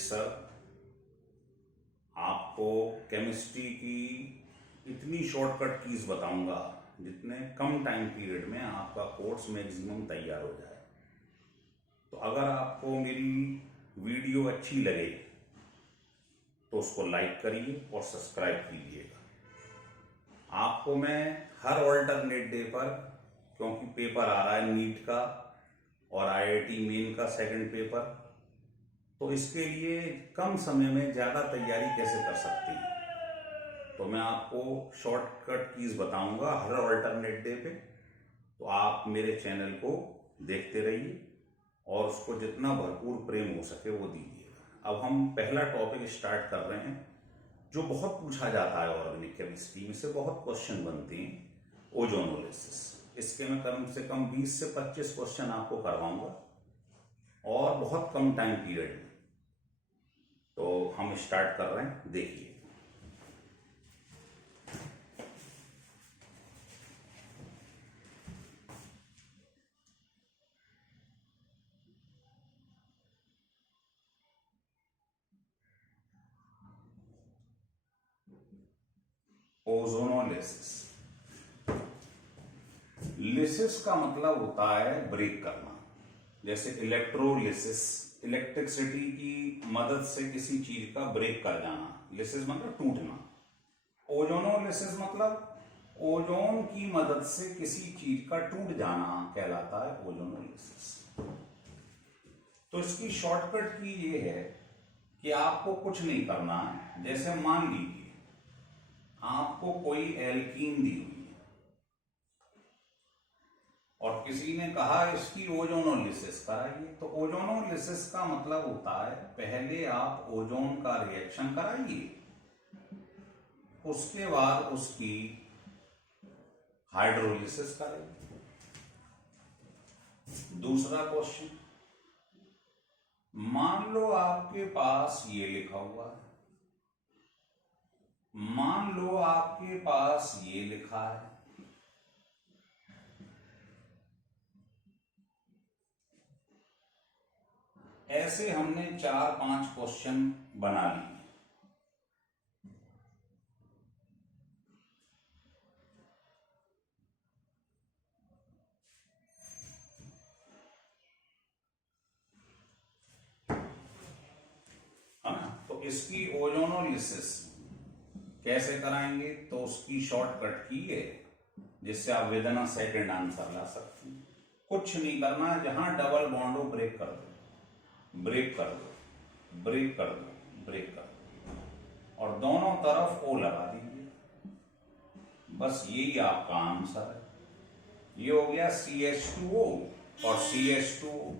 Sir, आपको chemistry की इतनी शॉर्टकट कीज बताऊंगा जितने कम टाइम पीरियड में आपका कोर्स मैक्सिमम तैयार हो जाए। तो अगर आपको मेरी वीडियो अच्छी लगे तो उसको लाइक करिए और सब्सक्राइब कीजिएगा। आपको मैं हर ऑल्टरनेट डे पर, क्योंकि पेपर आ रहा है नीट का और आईआईटी मेन का सेकंड पेपर, तो इसके लिए कम समय में ज़्यादा तैयारी कैसे कर सकते हैं, तो मैं आपको शॉर्टकट कीज बताऊंगा हर ऑल्टरनेट डे पे। तो आप मेरे चैनल को देखते रहिए और उसको जितना भरपूर प्रेम हो सके वो दीजिएगा। अब हम पहला टॉपिक स्टार्ट कर रहे हैं जो बहुत पूछा जाता है ऑर्गेनिक केमिस्ट्री में से, बहुत क्वेश्चन बनते हैं, ओजोनोलिसिस। इसके मैं कम से कम 20 से 25 क्वेश्चन आपको करवाऊंगा और बहुत कम टाइम पीरियड में। तो हम स्टार्ट कर रहे हैं, देखिए। ओजोनोलिसिस। लिसिस का मतलब होता है ब्रेक करना। जैसे इलेक्ट्रोलिसिस, इलेक्ट्रिसिटी की मदद से किसी चीज का ब्रेक कर जाना, लिसिस मतलब टूटना। ओजोनोलिसिस मतलब ओजोन की मदद से किसी चीज का टूट जाना कहलाता है ओजोनोलिसिस। तो इसकी शॉर्टकट की ये है कि आपको कुछ नहीं करना है। जैसे मान लीजिए आपको कोई एल्कीन दी हुई है और किसी ने कहा इसकी ओजोनोलिसिस कराइए, तो ओजोनोलिसिस का मतलब होता है पहले आप ओजोन का रिएक्शन कराइए, उसके बाद उसकी हाइड्रोलिसिस करेंगे। दूसरा क्वेश्चन, मान लो आपके पास ये लिखा हुआ है, मान लो आपके पास ये लिखा है, ऐसे हमने 4-5 क्वेश्चन बना लिए। है ना? तो इसकी ओजोनोलिसिस कैसे कराएंगे, तो उसकी शॉर्टकट की है जिससे आप with in a second answer ला सकते हैं। कुछ नहीं करना है, जहां डबल बॉन्ड हो ब्रेक कर दो, ब्रेक कर दो, ब्रेक कर दो, ब्रेक कर दो और दोनों तरफ ओ लगा दीजिए। बस यही आपका आंसर है। ये हो गया CH2O और CH2O,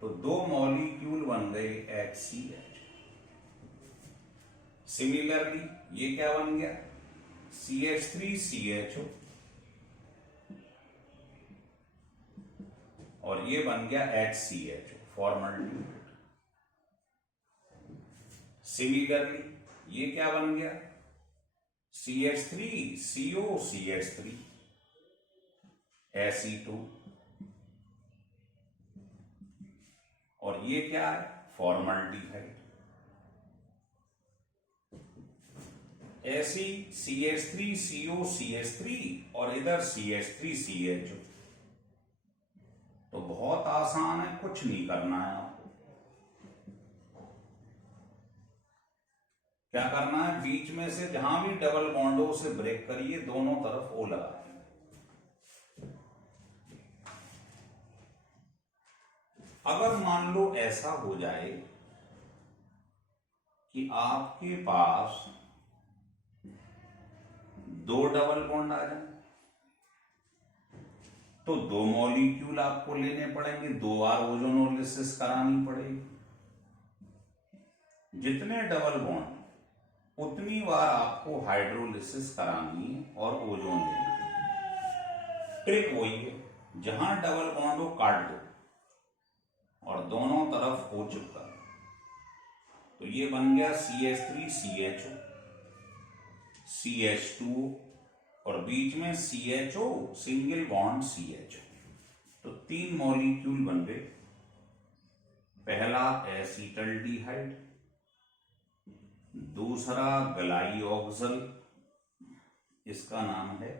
तो 2 मॉलिक्यूल बन गए HCl। सिमिलरली ये क्या बन गया, CH3CHO और ये बन गया HCHO, फॉर्मल्डिहाइड। सिमिलरली ये क्या बन गया, CH3CO CH3 Fe2 और ये क्या है, फॉर्मल्डिहाइड। ऐसी CH3CO CH3 और इधर CH3CHO। तो बहुत आसान है, कुछ नहीं करना है आपको। क्या करना है, बीच में से जहां भी डबल बॉन्ड हो उसे ब्रेक करिए, दोनों तरफ ओ लगाइए। अगर मान लो ऐसा हो जाए कि आपके पास 2 डबल बॉन्ड आ जाए, तो 2 मॉलिक्यूल आपको लेने पड़ेंगे, 2 बार ओजोनोलिसिस करानी पड़ेगी। जितने डबल बॉन्ड उतनी बार आपको हाइड्रोलिसिस करानी है और ओजोन लेना है। ट्रिक वही है, जहां डबल बॉन्ड हो काट दो और दोनों तरफ हो चिपका। तो ये बन गया CH3CHO, CH2 और बीच में CHO, सिंगल बॉन्ड CHO। तो 3 मॉलिक्यूल बन गए। पहला एसीटल्डिहाइड, दूसरा ग्लाइऑक्सल, इसका नाम है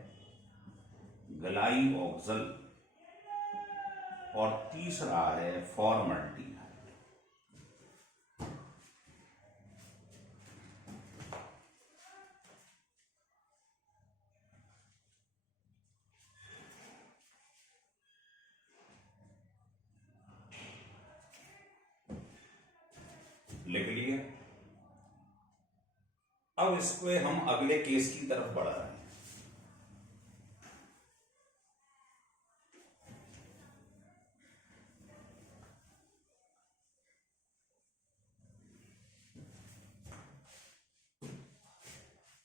ग्लाइऑक्सल, और तीसरा है फॉर्मल्डिहाइड। लिख लिए। अब इसको हम अगले केस की तरफ बढ़ा रहे हैं।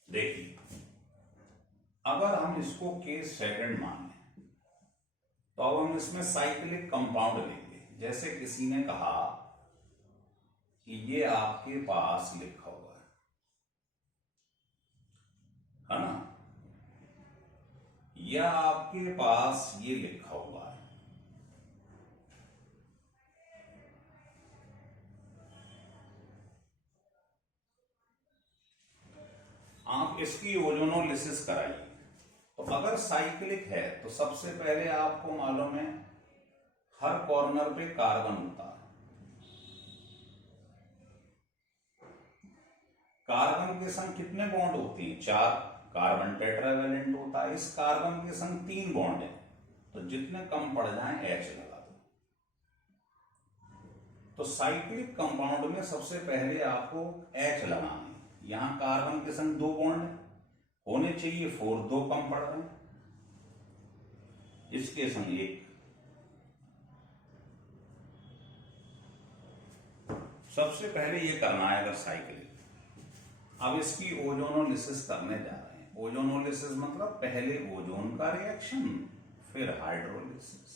देखिए, अगर हम इसको केस सेकंड मान लें तो अब हम इसमें साइक्लिक कंपाउंड लेंगे। जैसे किसी ने कहा कि ये आपके पास लिखा हुआ है ना, या आपके पास ये लिखा हुआ है, आप इसकी ओजोनोलिसिस कराइए। तो अगर साइक्लिक है तो सबसे पहले आपको मालूम है हर कॉर्नर पे कार्बन होता है। कार्बन के संग कितने बॉन्ड होते हैं? 4। कार्बन टेट्रावैलेंट होता है। इस कार्बन के संग 3 बॉन्ड है, तो जितने कम पड़ जाएं H लगा दो। तो साइक्लिक कंपाउंड में सबसे पहले आपको H लगाना है। यहां कार्बन के संग 2 बॉन्ड होने चाहिए, 4, 2 कम पड़ रहे हैं, इसके संग 1। सबसे पहले ये करना है अगर साइक्लिक। अब इसकी ओजोनोलिसिस करने जा रहे हैं। ओजोनोलिसिस मतलब पहले ओजोन का रिएक्शन, फिर हाइड्रोलिसिस।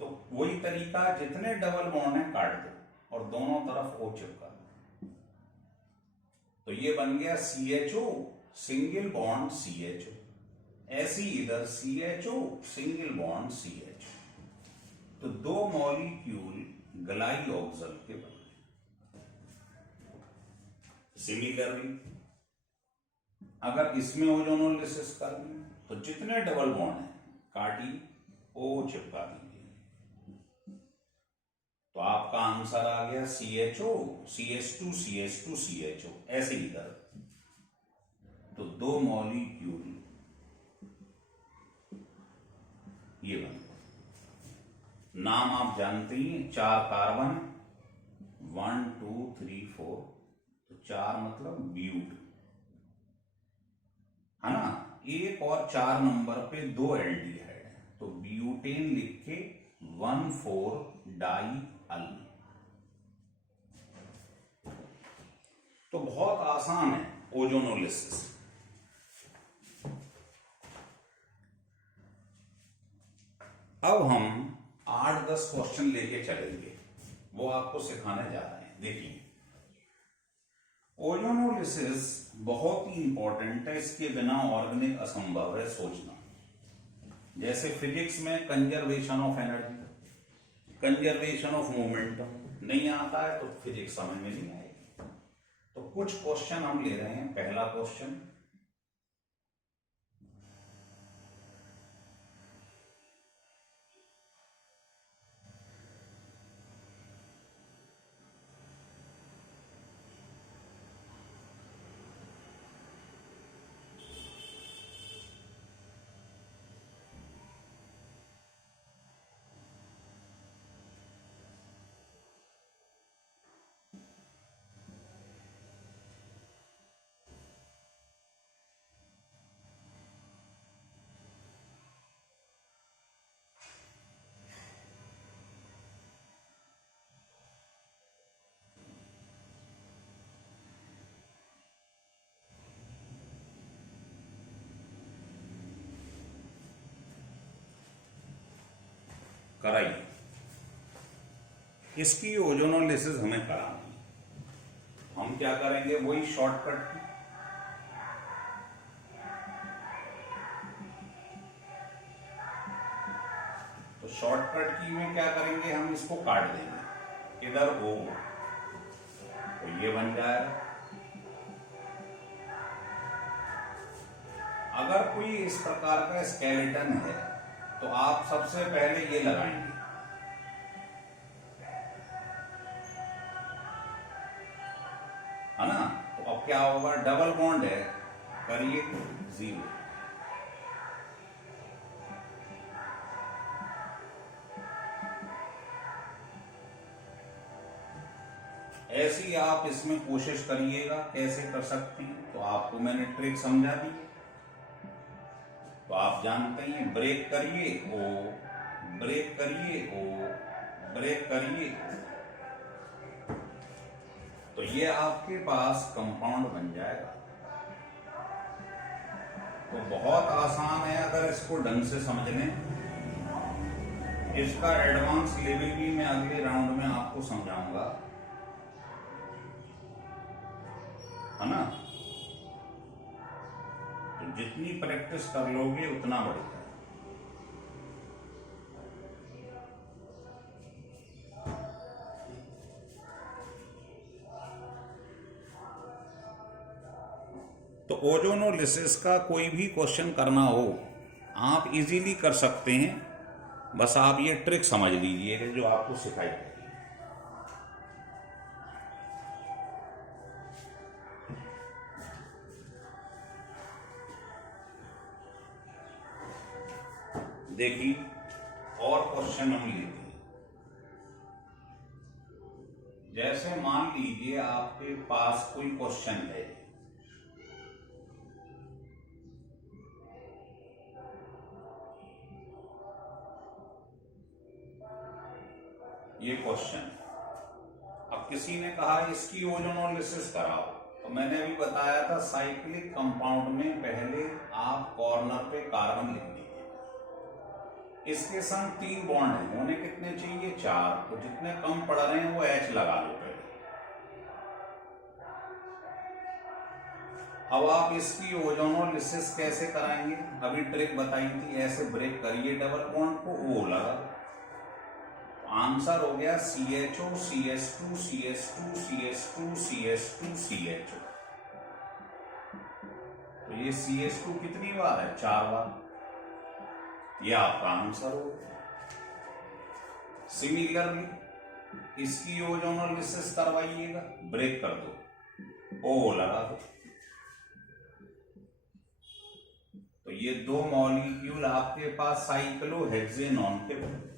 तो वही तरीका, जितने डबल बॉन्ड है काट दो और दोनों तरफ O चिपका दो। तो ये बन गया CHO, सिंगल बॉन्ड CHO। ऐसी इधर CHO, सिंगल बॉन्ड CHO। तो 2 मॉलिक्यूल ग्लाइऑक्सल के बन गए। सिमिलरली अगर इसमें ओजोनोलिसिस करनी तो जितने डबल बॉन्ड हैं काटी, O चिपका दीजिए। तो आपका आंसर आ गया CHO, CH2, CH2, CHO। ऐसे ही इधर तो 2 मॉलिक्यूल ये बन गए। नाम आप जानते ही, 4 कार्बन, 1 2 3 4, तो 4 मतलब ब्यूट है ना। 1 और 4 नंबर पे 2 एल्डिहाइड है, तो ब्यूटेन लिख के 1,4 डाई अल। तो बहुत आसान है ओजोनोलिसिस। अब हम 8-10 क्वेश्चन लेके चलेंगे, वो आपको सिखाने जा रहे हैं। देखिए, ओजोनोलिसिस बहुत ही इंपॉर्टेंट है, इसके बिना ऑर्गेनिक असंभव है सोचना। जैसे फिजिक्स में conservation of energy, conservation of momentum नहीं आता है तो फिजिक्स समझ में नहीं आएगी। तो कुछ क्वेश्चन हम ले रहे हैं। पहला क्वेश्चन, कराइए। इसकी ओजोनोलिसिस हमें करानी है। हम क्या करेंगे, वही शॉर्टकट की। तो शॉर्टकट की में क्या करेंगे, हम इसको काट देंगे। इधर O, तो ये बन जाएगा। अगर कोई इस प्रकार का स्केलेटन है तो आप सबसे पहले ये लगाएंगे, है ना। तो अब क्या होगा, डबल बॉन्ड है, करिए 0। ऐसे ही आप इसमें कोशिश करिएगा कैसे कर सकते हैं। तो आपको मैंने ट्रिक समझा दी, तो आप जानते हैं, ब्रेक करिए O, ब्रेक करिए O, ब्रेक करिए O, तो ये आपके पास कंपाउंड बन जाएगा। तो बहुत आसान है अगर इसको ढंग से समझ लें। इसका एडवांस लेवल भी मैं अगले राउंड में आपको समझाऊंगा, है ना। तो जितनी प्रैक्टिस कर लोगे उतना बढ़ेगा। तो ओजोनोलिसिस का कोई भी क्वेश्चन करना हो आप इजीली कर सकते हैं, बस आप ये ट्रिक समझ लीजिए जो आपको सिखाई जाएगी। देखिए और क्वेश्चन हम लेते हैं। जैसे मान लीजिए आपके पास कोई क्वेश्चन है, ये क्वेश्चन, अब किसी ने कहा इसकी ओजोनोलिसिस कराओ, तो मैंने अभी बताया था साइक्लिक कंपाउंड में पहले आप कॉर्नर पे कार्बन लिख दीजिए। इसके संग 3 बॉन्ड हैं, होने कितने चाहिए, 4, तो जितने कम पड़ रहे हैं वो H लगा लो पहले। अब आप इसकी ओजोनोलिसिस कैसे कराएंगे, अभी ट्रिक बताई थी, ऐसे ब्रेक करिए डबल बॉन्ड को, O लगा। आंसर हो गया CHO CH2 CH2 CH2 CH2 CHO। तो ये CH2 कितनी बार है, 4 बार, ये आपका आंसर हो। सिमिलरली इसकी ओजोनोलिसिस करवाइएगा, ब्रेक कर दो, O लगा दो, तो ये 2 मॉलिक्यूल आपके पास साइक्लोहेक्सेनॉन के बने।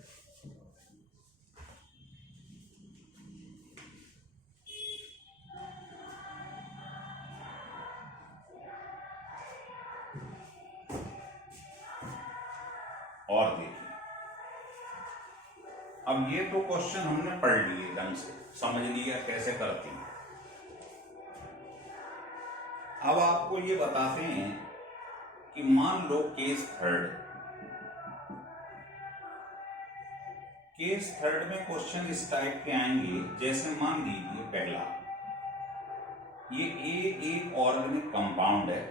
और देखिए, अब ये तो क्वेश्चन हमने पढ़ लिए, ढंग से समझ लिया कैसे करती हैं। अब आपको ये बताते हैं कि मान लो केस थर्ड में क्वेश्चन इस टाइप के आएंगे, जैसे मान लीजिए पहला, ये एक ऑर्गेनिक कंपाउंड है,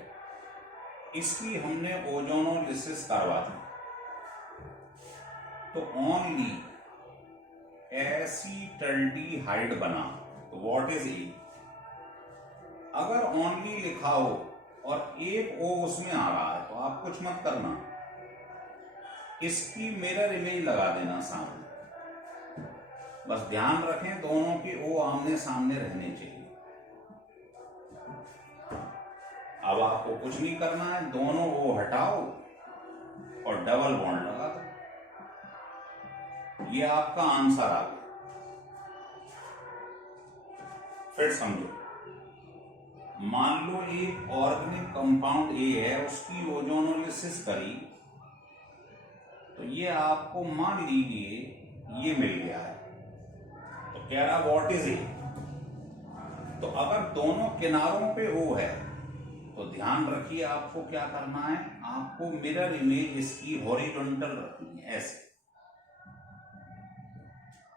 इसकी हमने ओजोनोलिसिस करवा दी, तो ओनली एसीटल्डिहाइड बना, तो व्हाट इज ए। अगर ओनली लिखा हो और एक O उसमें आ रहा है तो आप कुछ मत करना, इसकी मिरर इमेज लगा देना सामने, बस ध्यान रखें दोनों के O आमने सामने रहने चाहिए। अब आपको कुछ नहीं करना है, दोनों O हटाओ और डबल बॉन्ड लगा दो, ये आपका आंसर आ गया। फिर समझो, मान लो एक ऑर्गेनिक कंपाउंड ए है, उसकी ओजोनोलिसिस करी, तो ये आपको मान लीजिए ये मिल गया है, तो कह रहा व्हाट इज ए। तो अगर दोनों किनारों पे O है तो ध्यान रखिए आपको क्या करना है, आपको मिरर इमेज इसकी हॉरिजॉन्टल रखनी है ऐसे।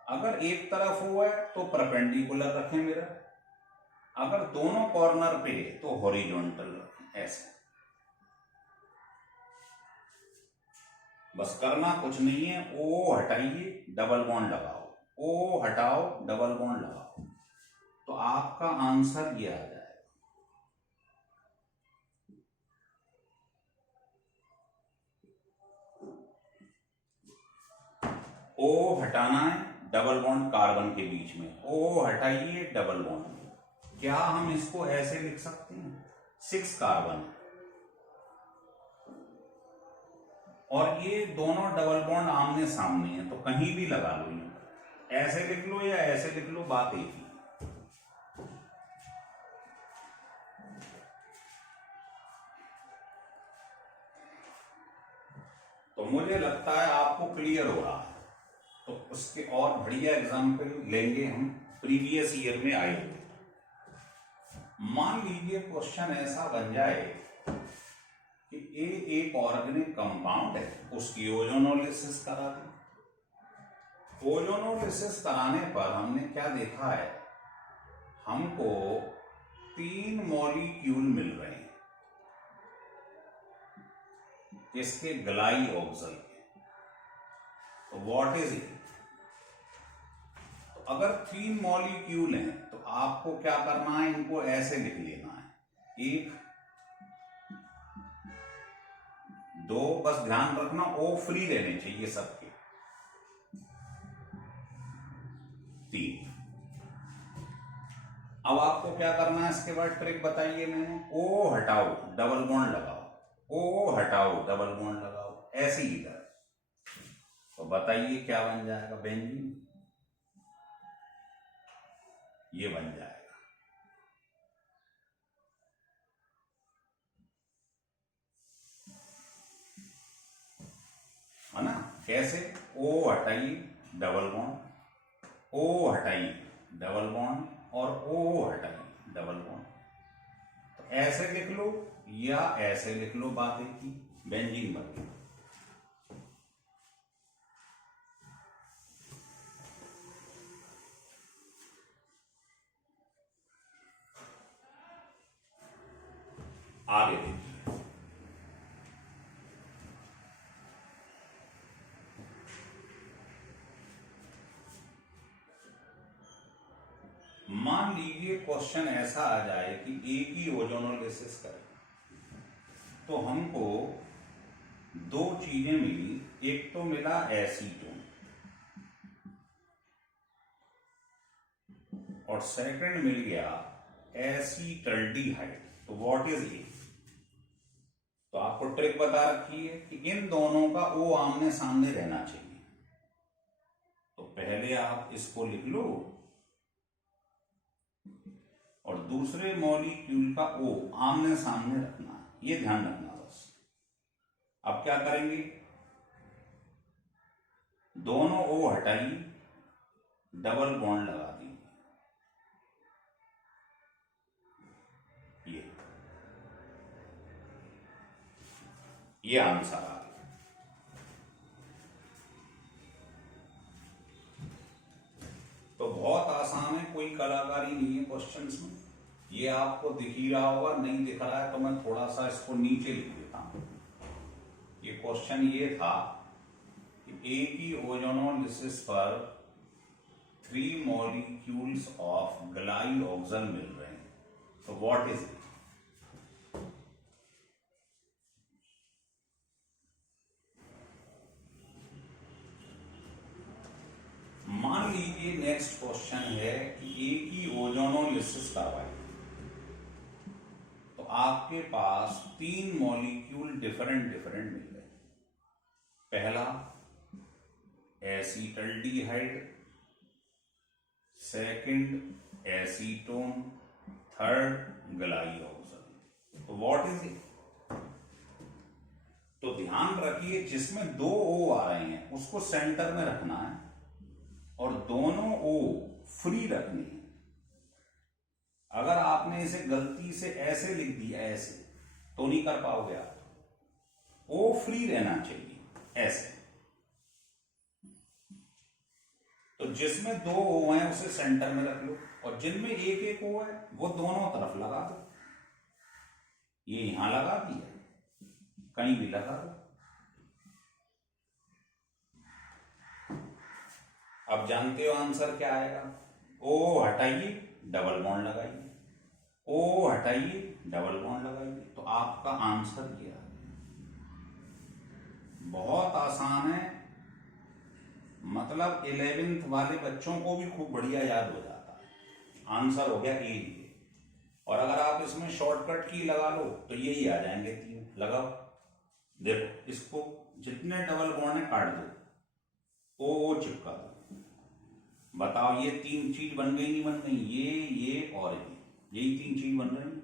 अगर एक तरफ O है तो परपेंडिकुलर रखें मिरर, अगर दोनों कॉर्नर पे है तो हॉरिजॉन्टल रखें ऐसे। बस करना कुछ नहीं है, O हटाइए, डबल बॉन्ड लगाओ, ओ हटाओ, डबल बॉन्ड लगाओ, तो आपका आंसर ये आ जाएगा। ओ हटाना है, डबल बॉन्ड कार्बन के बीच में, ओ हटाइए, डबल बॉन्ड। क्या हम इसको ऐसे लिख सकते हैं, 6 कार्बन और ये दोनों डबल बॉन्ड आमने सामने हैं, तो कहीं भी लगा लो, ये ऐसे लिख लो या ऐसे लिख लो, बात एक ही। तो मुझे लगता है आपको क्लियर हो रहा है, तो उसके और बढ़िया एग्जाम्पल लेंगे हम प्रीवियस ईयर में आए हुए। मान लीजिए क्वेश्चन ऐसा बन जाए कि ए एक ऑर्गेनिक कंपाउंड है, उसकी ओजोनोलिसिस करा दी। ओजोनोलिसिस कराने पर हमने क्या देखा है, हमको 3 मॉलिक्यूल मिल रहे हैं इसके ग्लाई ऑक्सल के। तो व्हाट इज इट, तो अगर 3 मॉलिक्यूल हैं तो आपको क्या करना है, इनको ऐसे लिख लेना है, 1 2, बस ध्यान रखना ओ फ्री रहने चाहिए सबके, 3। अब आपको क्या करना है, इसके बाद ट्रिक बताइए मैंने, ओ हटाओ, डबल बॉन्ड लगाओ, ओ हटाओ, डबल बॉन्ड लगाओ, ऐसे ही इधर। तो बताइए क्या बन जाएगा, बेंजीन, ये बन जाएगा। है ना, कैसे, ओ हटाइए, डबल बॉन्ड, ओ हटाइए, डबल बॉन्ड, और ओ हटाइए, डबल बॉन्ड। तो ऐसे लिख लो या ऐसे लिख लो, बात एक ही, बेंजीन बन गया। आगे देखिए, मान लीजिए क्वेश्चन ऐसा आ जाए कि ए की ओजोनोलिसिस करें, तो हमको 2 चीजें मिली, एक तो मिला एसीटोन और सेकंड मिल गया एसीटल्डिहाइड। तो व्हाट इज इट, तो आपको ट्रिक बता रखी है कि इन दोनों का ओ आमने सामने रहना चाहिए। तो पहले आप इसको लिख लो और दूसरे मॉलिक्यूल का ओ आमने सामने रखना, ये ध्यान रखना बस। अब क्या करेंगे, दोनों ओ हटाइए, डबल बॉन्ड लगा दीजिए, ये आंसर आ गया। तो बहुत आसान है, कोई कलाकारी नहीं है क्वेश्चंस में। ये आपको दिख ही रहा होगा, नहीं दिख रहा है तो मैं थोड़ा सा इसको नीचे लिख देता हूं। ये क्वेश्चन ये था कि ए की ओजोनोलिसिस पर 3 मॉलिक्यूल्स ऑफ ग्लाई ऑक्सल मिल रहे हैं, तो व्हाट इज इट। मान लीजिए नेक्स्ट क्वेश्चन है कि ए की ओजोनोलिसिस करवाई, तो आपके पास 3 मॉलिक्यूल डिफरेंट डिफरेंट मिल गए। पहला एसीटल्डिहाइड, सेकंड एसीटोन, थर्ड ग्लाई ऑक्सल। तो व्हाट इज इट, तो ध्यान रखिए जिसमें 2 ओ आ रहे हैं उसको सेंटर में रखना है और दोनों ओ फ्री रखनी है। अगर आपने इसे गलती से ऐसे लिख दिया, ऐसे तो नहीं कर पाओगे आप, ओ फ्री रहना चाहिए ऐसे। तो जिसमें 2 ओ हैं उसे सेंटर में रख लो और जिनमें एक एक ओ है वो दोनों तरफ लगा दो। ये यहां लगा दिया, कहीं भी लगा दो। अब जानते हो आंसर क्या आएगा? ओ हटाइए, डबल बॉन्ड लगाइए, ओ हटाइए, डबल बॉन्ड लगाइए, तो आपका आंसर ये आ गया। बहुत आसान है, मतलब 11th वाले बच्चों को भी खूब बढ़िया याद हो जाता है। आंसर हो गया ए। और अगर आप इसमें शॉर्टकट की लगा लो तो यही आ जाएंगे तीन। लगाओ, देखो इसको जितने डबल बॉन्ड है काट दो, ओ चिपका दो। बताओ ये तीन चीज बन गई नहीं बन गई? ये और यही तीन चीज बन रही है।